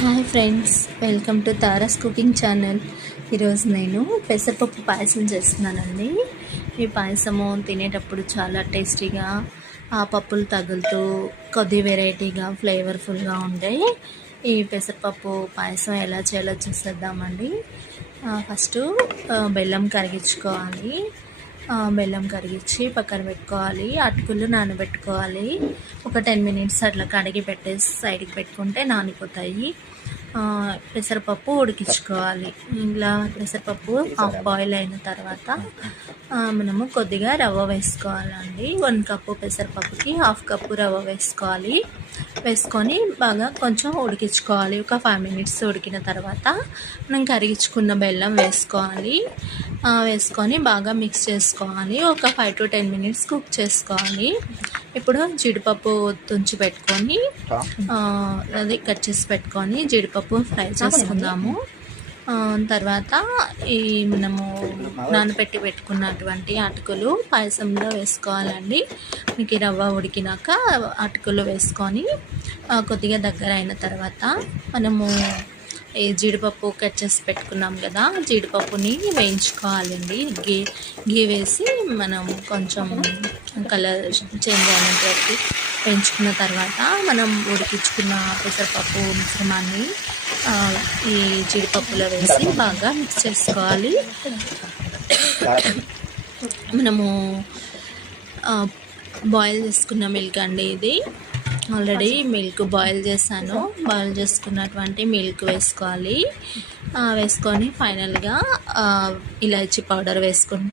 Hi friends, welcome to Tara's cooking channel. ఈరోజు నేను పెసరపప్పు పాయసం చేస్తున్నానండి. ఈ పాయసము తినేటప్పుడు చాలా టేస్టీగా, ఆ పప్పులు తగులుతూ కొద్ది వెరైటీగా ఫ్లేవర్ఫుల్గా ఉంటాయి. ఈ పెసరపప్పు పాయసం ఎలా చేయాలో చూసేద్దామండి. ఫస్ట్ బెల్లం కరిగించుకోవాలి. బెల్లం కరిగించి పక్కన పెట్టుకోవాలి. అటుకులు నానబెట్టుకోవాలి. ఒక 10 మినిట్స్ అట్లా కడిగి పెట్టేసి సైడ్కి పెట్టుకుంటే నానిపోతాయి. పెసరపప్పు ఉడికించుకోవాలి. ఇలా పెసరపప్పు హాఫ్ బాయిల్ అయిన తర్వాత మనము కొద్దిగా రవ్వ వేసుకోవాలండి. 1 కప్పు పెసరపప్పుకి 1/2 కప్పు రవ్వ వేసుకోవాలి. వేసుకొని బాగా కొంచెం ఉడికించుకోవాలి. ఒక 5 మినిట్స్ ఉడికిన తర్వాత మనం కరిగించుకున్న బెల్లం వేసుకోవాలి. వేసుకొని బాగా మిక్స్ చేసుకోవాలి. ఒక 5 to 10 మినిట్స్ కుక్ చేసుకోవాలి. ఇప్పుడు జీడిపప్పు తుంచి పెట్టుకొని అది కట్ చేసి పెట్టుకొని జీడిపప్పు ఫ్రై చేసుకుందాము. తర్వాత ఈ మనము నానబెట్టి పెట్టుకున్నటువంటి అటుకులు పాయసంలో వేసుకోవాలండి. మీకు ఈ రవ్వ ఉడికినాక అటుకులు వేసుకొని కొద్దిగా దగ్గర అయిన తర్వాత మనము ఈ జీడిపప్పు కట్ చేసి పెట్టుకున్నాం కదా, జీడిపప్పుని వేయించుకోవాలండి. గీ వేసి మనం కొంచెం కలర్ చేంజ్ అయినంత వరకు వేయించుకున్న తర్వాత మనం ఉడికించుకున్న పెసరపప్పు మిశ్రమాన్ని ఈ జీడిపప్పులో వేసి బాగా మిక్స్ చేసుకోవాలి. మనము బాయిల్ చేసుకున్న మిల్క్ అండి ఇది. ఆల్రెడీ మిల్క్ బాయిల్ చేశాను. బాయిల్ చేసుకున్నటువంటి మిల్క్ వేసుకోవాలి. వేసుకొని ఫైనల్గా ఇలాచీ పౌడర్ వేసుకుంటే